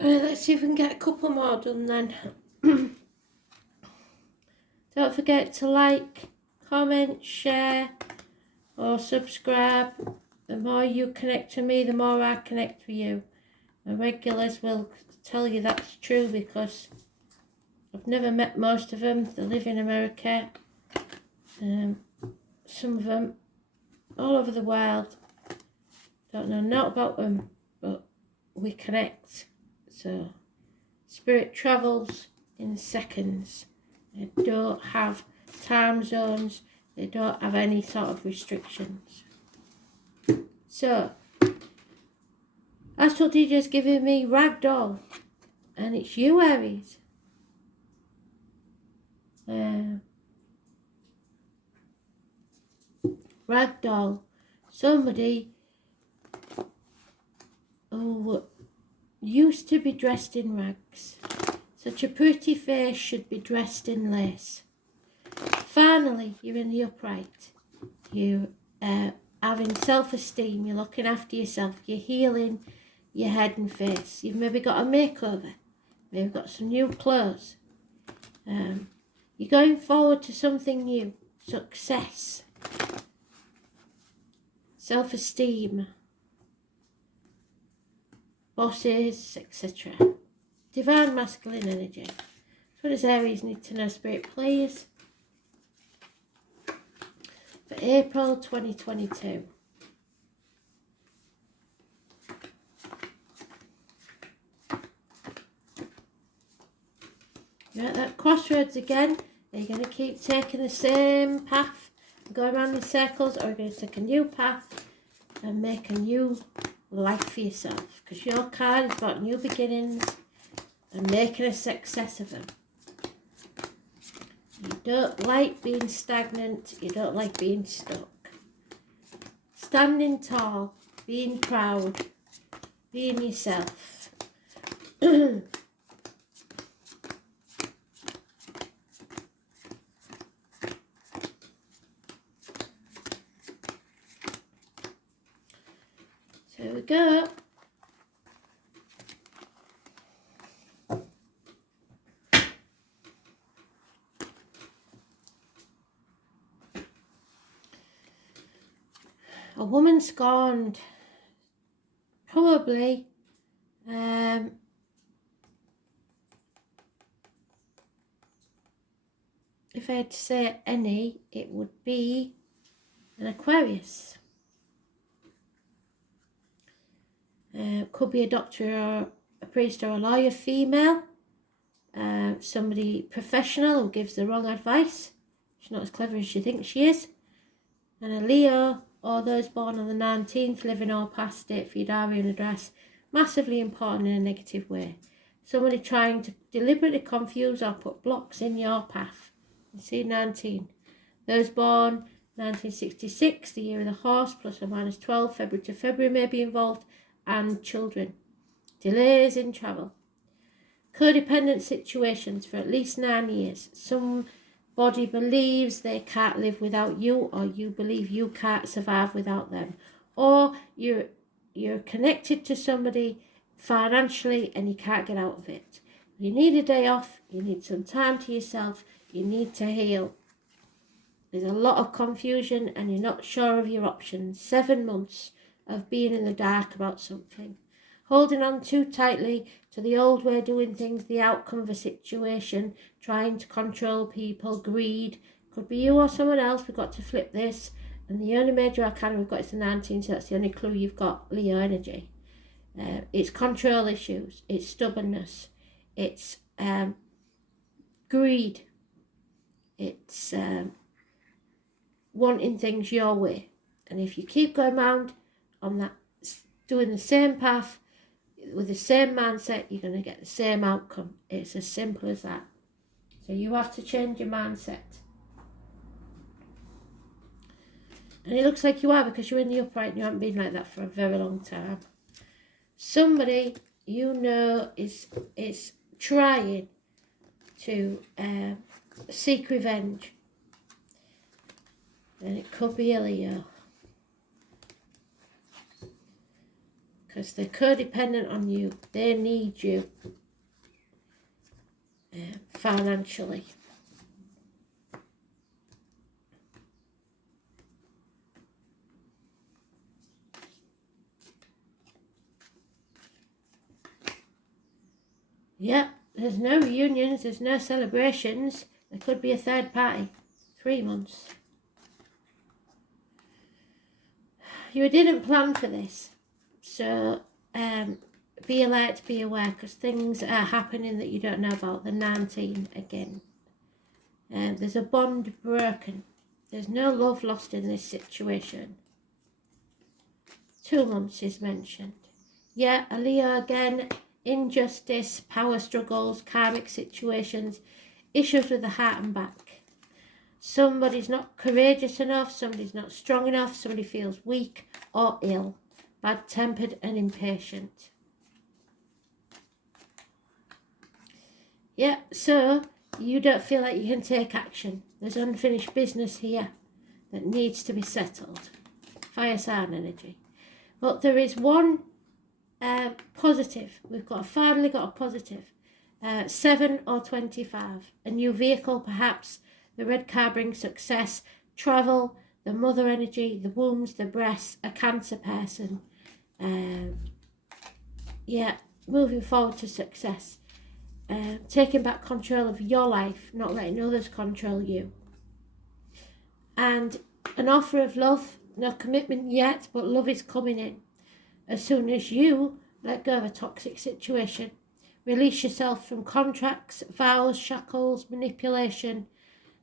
Let's see if we can get a couple more done then. Don't forget to like, comment, share or subscribe. The more you connect to me, the more I connect with you. My regulars will tell you that's true because I've never met most of them. They live in America. Some of them all over the world. Don't know not about them, but we connect. So spirit travels in seconds. They don't have time zones. They don't have any sort of restrictions. So Astrology is giving me ragdoll, and it's you, Aries. Ragdoll, somebody who used to be dressed in rags. Such a pretty face should be dressed in lace. Finally, you're in the upright. You're having self-esteem. You're looking after yourself. You're healing your head and face. You've maybe got a makeover. Maybe got some new clothes. You're going forward to something new. Success. Self-esteem. Bosses, etc. Divine masculine energy. What does Aries need to know, Spirit, please? For April 2022. You're at that crossroads again. Are you going to keep taking the same path and go around in circles, or are you going to take a new path and make a new life for yourself? Because your card is about new beginnings and making a success of them. You don't like being stagnant. You don't like being stuck. Standing tall, being proud, being yourself. So here we go. A woman scorned. Probably. If I had to say any, it would be an Aquarius. Could be a doctor or a priest or a lawyer, female. Somebody professional who gives the wrong advice. She's not as clever as she thinks she is. And a Leo, or those born on the 19th, living or past date for your diary and address. Massively important in a negative way. Somebody trying to deliberately confuse or put blocks in your path. You see 19. Those born 1966, the year of the horse, plus or minus 12, February to February may be involved, and children. Delays in travel. Codependent situations for at least 9 years. Somebody believes they can't live without you, or you believe you can't survive without them. Or you're connected to somebody financially and you can't get out of it. You need a day off, you need some time to yourself, you need to heal. There's a lot of confusion and you're not sure of your options. 7 months of being in the dark about something. Holding on too tightly to the old way of doing things, the outcome of a situation, trying to control people, greed. Could be you or someone else. We've got to flip this. And the only major arcana we've got is the 19, so that's the only clue you've got, Leo energy. It's control issues. It's stubbornness. It's greed. It's wanting things your way. And if you keep going round on that, doing the same path, with the same mindset, you're going to get the same outcome. It's as simple as that. So you have to change your mindset. And it looks like you are, because you're in the upright and you haven't been like that for a very long time. Somebody you know is trying to seek revenge. And it could be a Leo. because they're codependent on you. They need you financially. Yep, there's no reunions, there's no celebrations. There could be a third party. 3 months. You didn't plan for this. So be alert, be aware, because things are happening that you don't know about. The 19 again. There's a bond broken. There's no love lost in this situation. 2 months is mentioned. Yeah, a Leo again. Injustice, power struggles, karmic situations, issues with the heart and back. Somebody's not courageous enough, somebody's not strong enough, somebody feels weak or ill, bad-tempered and impatient. Yeah, so you don't feel like you can take action. There's unfinished business here that needs to be settled. Fire sign energy. But there is one positive. We've finally got a positive. 7 or 25. A new vehicle, perhaps. The red car brings success. Travel. The mother energy. The wombs. The breasts. A cancer person. Yeah, moving forward to success. Taking back control of your life. Not letting others control you. And an offer of love. No commitment yet, but love is coming in. As soon as you let go of a toxic situation, release yourself from contracts, vows, shackles, manipulation,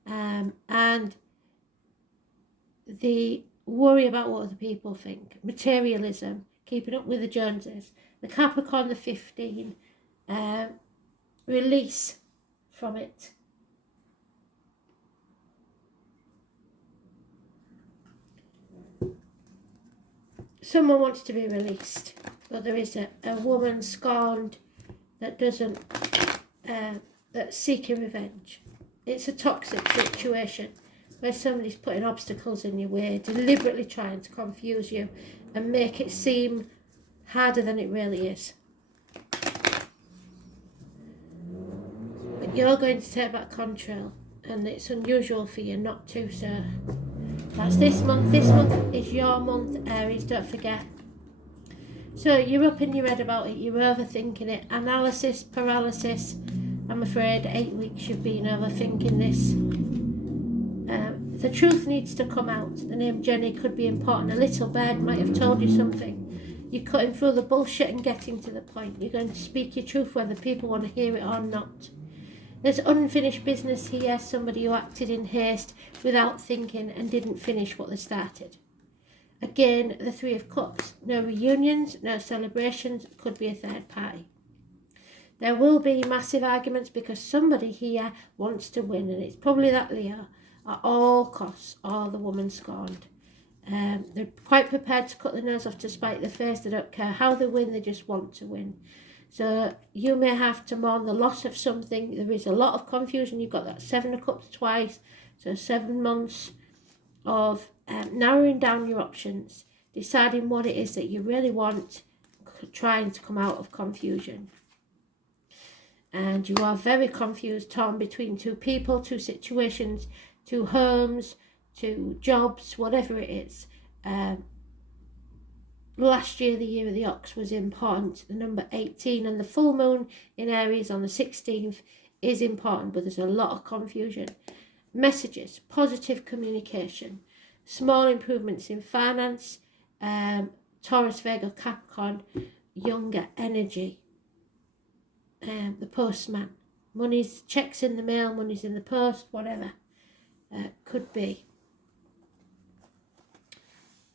and the worry about what other people think, materialism, keeping up with the Joneses. The Capricorn, the 15, release from it. Someone wants to be released, but there is a woman scorned that doesn't, that's seeking revenge. It's a toxic situation where somebody's putting obstacles in your way, deliberately trying to confuse you and make it seem harder than it really is. But you're going to take back control, and it's unusual for you not to, so that's this month. This month is your month, Aries, don't forget. So you're up in your head about it, you're overthinking it. Analysis, paralysis. I'm afraid 8 weeks you've been overthinking this. The truth needs to come out. The name Jenny could be important. A little bird might have told you something. You're cutting through the bullshit and getting to the point. You're going to speak your truth whether people want to hear it or not. There's unfinished business here. Somebody who acted in haste without thinking and didn't finish what they started. Again, the 3 of Cups. No reunions, no celebrations. Could be a third party. There will be massive arguments because somebody here wants to win, and it's probably that Leo. At all costs, or the woman scorned. They're quite prepared to cut their nose off to spite their face. They don't care how they win, they just want to win. So you may have to mourn the loss of something. There is a lot of confusion. You've got that 7 of Cups twice, so 7 months of narrowing down your options, deciding what it is that you really want, trying to come out of confusion. And you are very confused, torn between 2 people, 2 situations, 2 homes, 2 jobs, whatever it is. Last year, the year of the ox was important. The number 18 and the full moon in Aries on the 16th is important, but there's a lot of confusion. Messages, positive communication, small improvements in finance, Taurus, Virgo, Capricorn, younger energy, the postman, money's checks in the mail, money's in the post, whatever. Could be.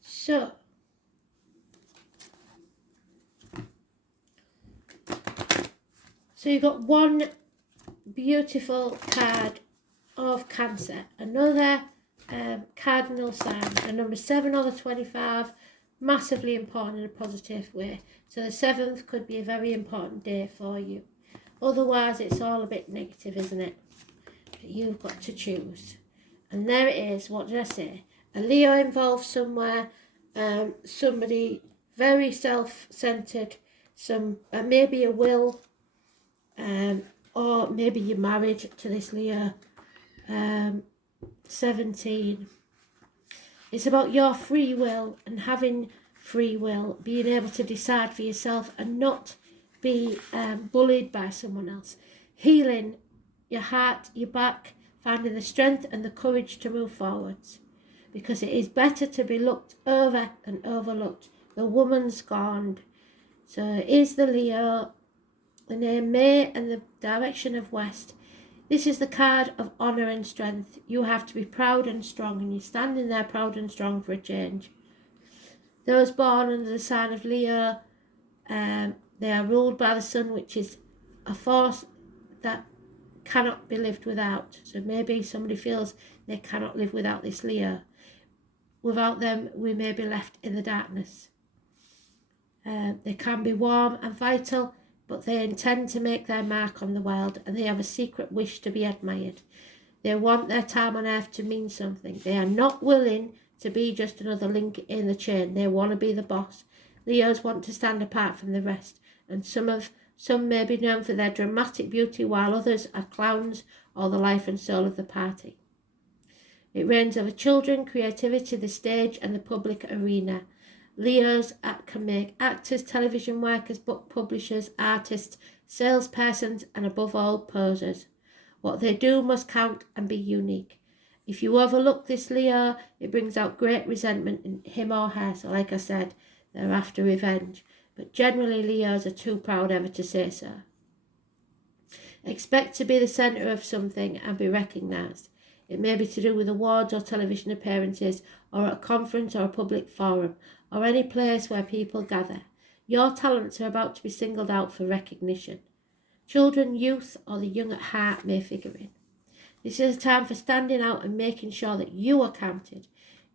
So you've got one beautiful card of Cancer, another cardinal sign, the number 7 or the 25, massively important in a positive way. So the 7th could be a very important day for you. Otherwise, it's all a bit negative, isn't it? But you've got to choose. And there it is. What did I say? A Leo involved somewhere. Somebody very self-centered, some maybe a will, or maybe you're married to this Leo. 17. It's about your free will and having free will, being able to decide for yourself and not be bullied by someone else. Healing your heart, your back, finding the strength and the courage to move forwards. Because it is better to be looked over than overlooked. The woman's gone. So it is the Leo, the name May and the direction of West. This is the card of honour and strength. You have to be proud and strong, and you're standing there proud and strong for a change. Those born under the sign of Leo, they are ruled by the sun, which is a force that cannot be lived without. So maybe somebody feels they cannot live without this Leo. Without them, we may be left in the darkness. They can be warm and vital, but they intend to make their mark on the world, and they have a secret wish to be admired. They want their time on earth to mean something. They are not willing to be just another link in the chain. They want to be the boss. Leos want to stand apart from the rest, and some may be known for their dramatic beauty, while others are clowns or the life and soul of the party. It reigns over children, creativity, the stage, and the public arena. Leos can make actors, television workers, book publishers, artists, salespersons, and above all, posers. What they do must count and be unique. If you overlook this Leo, it brings out great resentment in him or her. So like I said, they're after revenge. But generally, Leos are too proud ever to say so. Expect to be the centre of something and be recognised. It may be to do with awards or television appearances, or at a conference or a public forum, or any place where people gather. Your talents are about to be singled out for recognition. Children, youth, or the young at heart may figure in. This is a time for standing out and making sure that you are counted,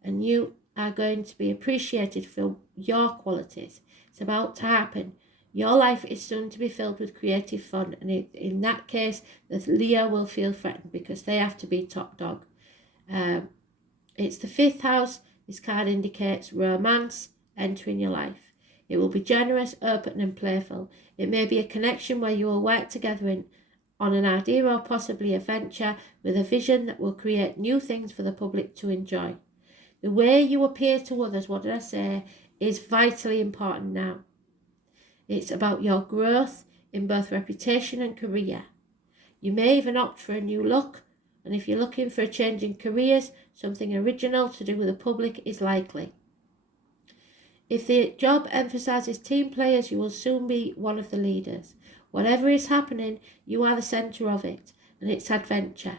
and you are going to be appreciated for your qualities. It's about to happen. Your life is soon to be filled with creative fun, and in that case, the Leo will feel threatened because they have to be top dog. It's the 5th house. This card indicates romance entering your life. It will be generous, open and playful. It may be a connection where you will work together on an idea or possibly a venture with a vision that will create new things for the public to enjoy. The way you appear to others, what did I say, is vitally important now. It's about your growth in both reputation and career. You may even opt for a new look, and if you're looking for a change in careers, something original to do with the public is likely. If the job emphasises team players, you will soon be one of the leaders. Whatever is happening, you are the centre of it, and it's adventure.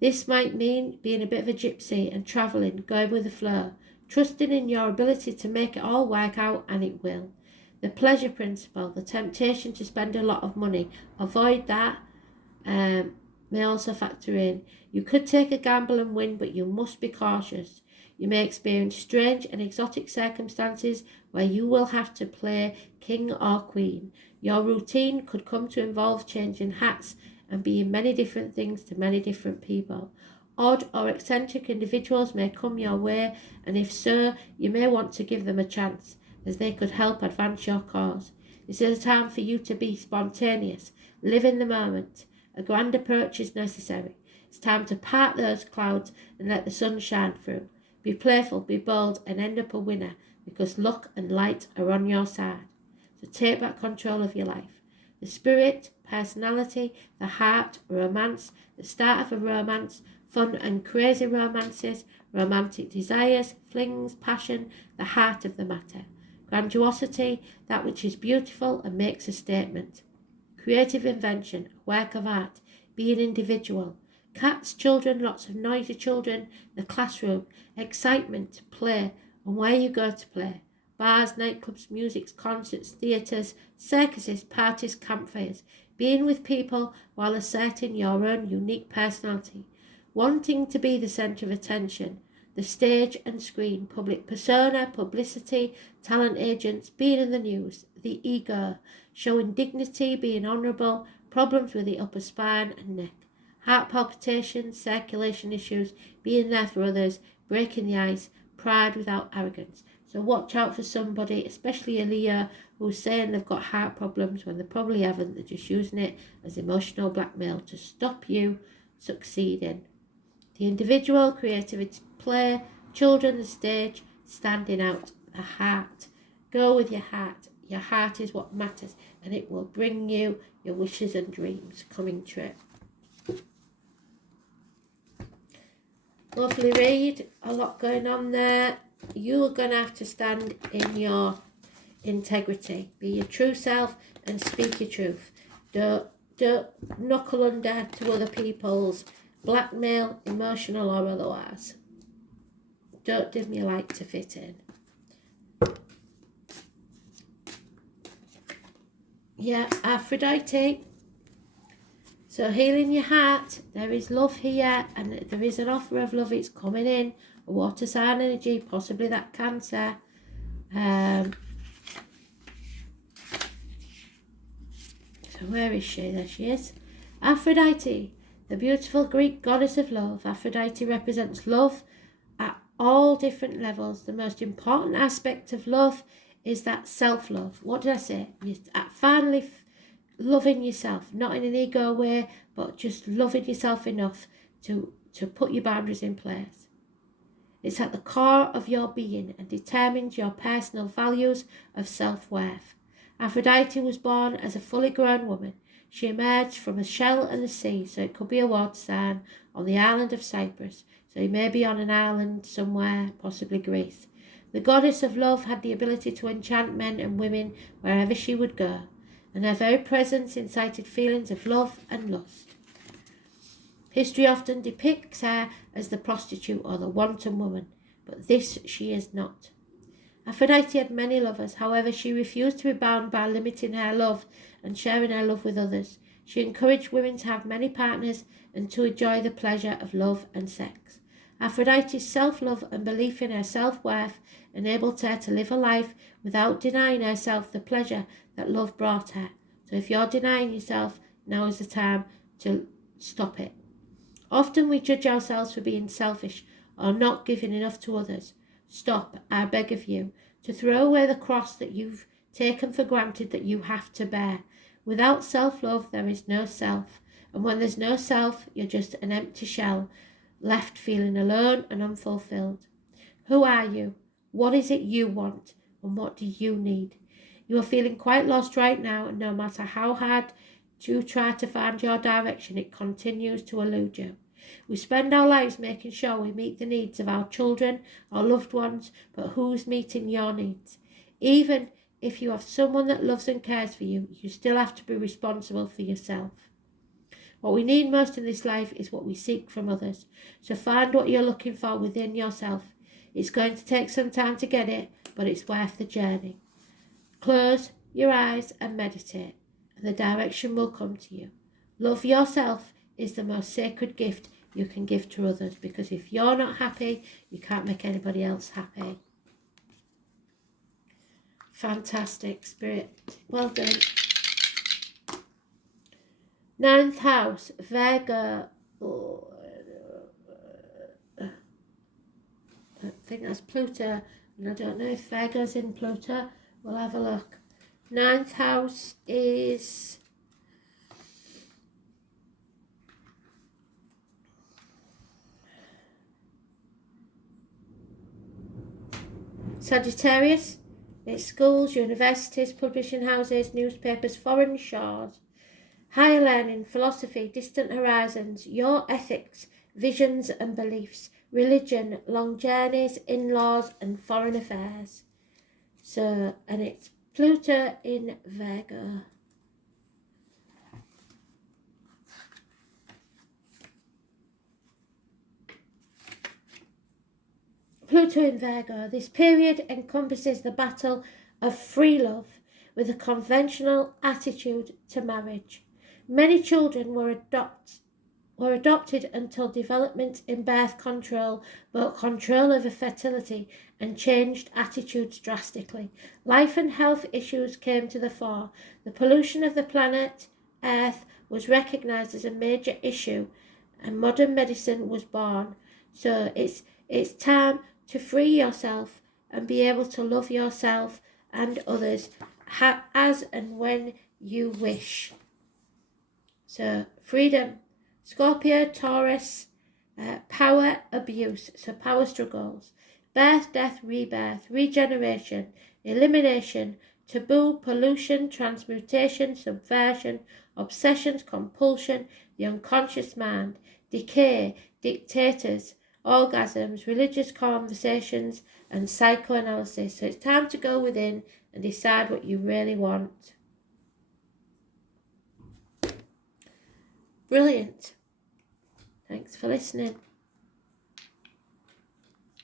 This might mean being a bit of a gypsy and travelling, going with the flow, trusting in your ability to make it all work out, and it will. The pleasure principle, the temptation to spend a lot of money, avoid that, may also factor in. You could take a gamble and win, but you must be cautious. You may experience strange and exotic circumstances where you will have to play king or queen. Your routine could come to involve changing hats and being many different things to many different people. Odd or eccentric individuals may come your way, and if so, you may want to give them a chance, as they could help advance your cause. This is a time for you to be spontaneous, live in the moment. A grand approach is necessary. It's time to part those clouds and let the sun shine through. Be playful, be bold, and end up a winner, because luck and light are on your side. So take back control of your life. The spirit, personality, the heart, romance, the start of a romance, fun and crazy romances, romantic desires, flings, passion, the heart of the matter. Grandiosity, that which is beautiful and makes a statement. Creative invention, work of art, be an individual. Cats, children, lots of noisy children, the classroom, excitement, play, and where you go to play. Bars, nightclubs, musics, concerts, theatres, circuses, parties, campfires. Being with people while asserting your own unique personality. Wanting to be the centre of attention. The stage and screen, public persona, publicity, talent agents, being in the news, the ego, showing dignity, being honourable, problems with the upper spine and neck, heart palpitations, circulation issues, being there for others, breaking the ice, pride without arrogance. So watch out for somebody, especially a Leo, who's saying they've got heart problems when they probably haven't. They're just using it as emotional blackmail to stop you succeeding. The individual, creativity, play, children, the stage, standing out, the heart. Go with your heart. Your heart is what matters, and it will bring you your wishes and dreams coming true. Lovely read, a lot going on there. You're going to have to stand in your integrity. Be your true self and speak your truth. Don't knuckle under to other people's blackmail, emotional or otherwise. Don't dim your light to fit in. Yeah, Aphrodite. So healing your heart, there is love here, and there is an offer of love. It's coming in, a water sign energy, possibly that Cancer. So where is she? There she is. Aphrodite, the beautiful Greek goddess of love. Aphrodite represents love at all different levels. The most important aspect of love is that self-love. What did I say? Finally loving yourself, not in an ego way, but just loving yourself enough to put your boundaries in place. It's at the core of your being and determines your personal values of self-worth. Aphrodite was born as a fully grown woman. She emerged from a shell and the sea, so it could be a water sign on the island of Cyprus. So you may be on an island somewhere, possibly Greece. The goddess of love had the ability to enchant men and women wherever she would go, and her very presence incited feelings of love and lust. History often depicts her as the prostitute or the wanton woman, but this she is not. Aphrodite had many lovers, however she refused to be bound by limiting her love and sharing her love with others. She encouraged women to have many partners and to enjoy the pleasure of love and sex. Aphrodite's self-love and belief in her self-worth enabled her to live a life without denying herself the pleasure that love brought her. So if you're denying yourself, now is the time to stop it. Often we judge ourselves for being selfish or not giving enough to others. Stop, I beg of you, to throw away the cross that you've taken for granted that you have to bear. Without self-love, there is no self. And when there's no self, you're just an empty shell, left feeling alone and unfulfilled. Who are you? What is it you want? And what do you need? You are feeling quite lost right now, and no matter how hard you try to find your direction, it continues to elude you. We spend our lives making sure we meet the needs of our children, our loved ones, but who's meeting your needs? Even if you have someone that loves and cares for you, you still have to be responsible for yourself. What we need most in this life is what we seek from others. So find what you're looking for within yourself. It's going to take some time to get it, but it's worth the journey. Close your eyes and meditate, and the direction will come to you. Love yourself is the most sacred gift you can give to others, because if you're not happy, you can't make anybody else happy. Fantastic, Spirit. Well done. 9th house, Virgo. Oh, I think that's Pluto, and I don't know if Virgo's in Pluto. We'll have a look. 9th house is Sagittarius. It's schools, universities, publishing houses, newspapers, foreign shores, higher learning, philosophy, distant horizons, your ethics, visions and beliefs, religion, long journeys, in-laws and foreign affairs. So, and it's Pluto in Virgo. Pluto in Virgo. This period encompasses the battle of free love with a conventional attitude to marriage. Many children were adopted until development in birth control, but control over fertility and changed attitudes drastically. Life and health issues came to the fore. The pollution of the planet Earth was recognized as a major issue, and modern medicine was born. So it's time to free yourself and be able to love yourself and others as and when you wish. So freedom. Scorpio, Taurus, power abuse, so power struggles. Birth, death, rebirth, regeneration, elimination, taboo, pollution, transmutation, subversion, obsessions, compulsion, the unconscious mind, decay, dictators, orgasms, religious conversations, and psychoanalysis. So it's time to go within and decide what you really want. Brilliant. Thanks for listening.